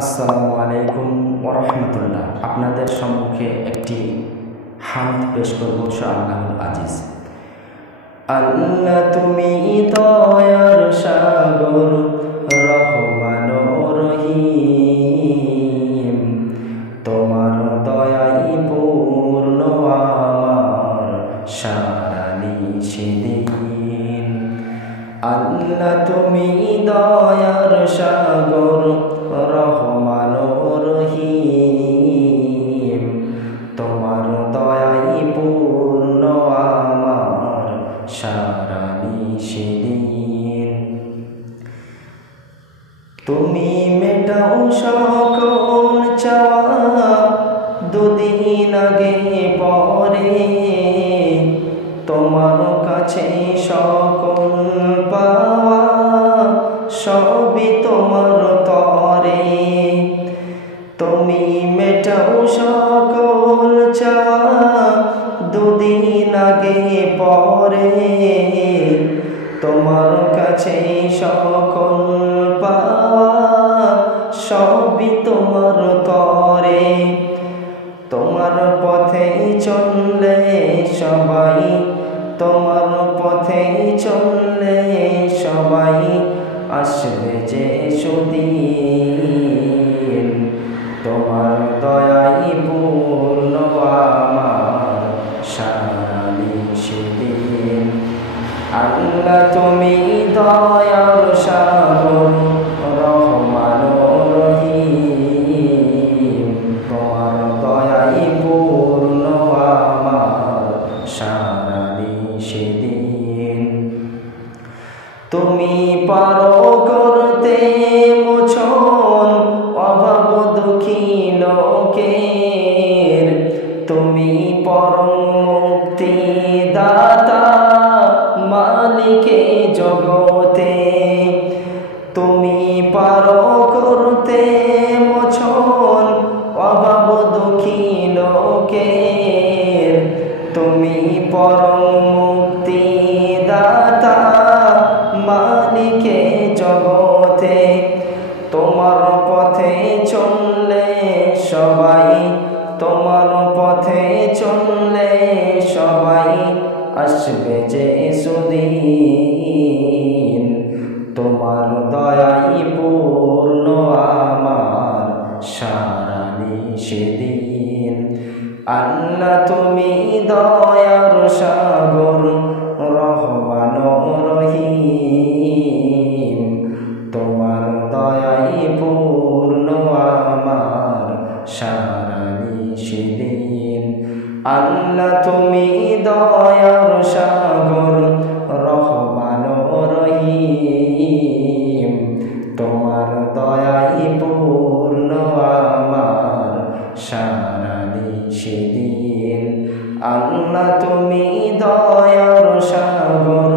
আসসালামু আলাইকুম ওয়া রাহমাতুল্লাহ। আপনাদের সম্মুখে একটি হামদ পেশ করব ইনশাআল্লাহুল আজিজ। আল্লাহ তুমি দয়ার সাগর, রহমান রহিম, তোমার দয়াই পূর্ণ আমার সারা নিশিদিন। আল্লাহ তুমি দয়ার সাগর, রহমান রহিম, তোমার দয়াই পূর্ণ আমার সারা নিশিদিন। তুমি মেটাও সকল চাওয়া, দুদিন আগে পরে তোমার কাছে সকল পাওয়া, সবই তোমার তরে। তুমি মেটাও সকল চাওয়া, দুদিন আগে পরে তোমার কাছে সকল পাওয়া, সবই তোমার তরে। তোমার পথে চললে সবাই, তোমার পথে চললে সবাই আসবে যে সুদিন। তোমার দয়াই পূর্ণ আমার সারা নিশিদিন। আল্লাহ তুমি দয়ার সাগর, রহমান রহিম, তোমার দয়াই পূর্ণ আমার সারা নিশিদিন। তুমি পারো করতে মোচন অভাব দুঃখী লোকের, তুমি পরম মুক্তি দাতা মালিকে জগতে। তুমি পারো করতে মোচন অভাব দুঃখী লোকের, তুমি পরম মুক্তি দাতা মালিকে জগতে। তোমার পথে চললে সবাই, তোমার পথে চললে সবাই আসবে যে সুদিন। তোমার দয়াই পূর্ণ আমার সারা নিশিদিন। আল্লাহ তুমি দয়ার সাগর, রহমান রহিম, তোমার দয়াই পূর্ণ আমার সারা নিশিদিন। আল্লাহ তুমি দয়ার সাগর, রহমান রহিম, তোমার দয়াই পূর্ণ আমার সারা নিশিদিন। আল্লাহ তুমি দয়ার সাগর,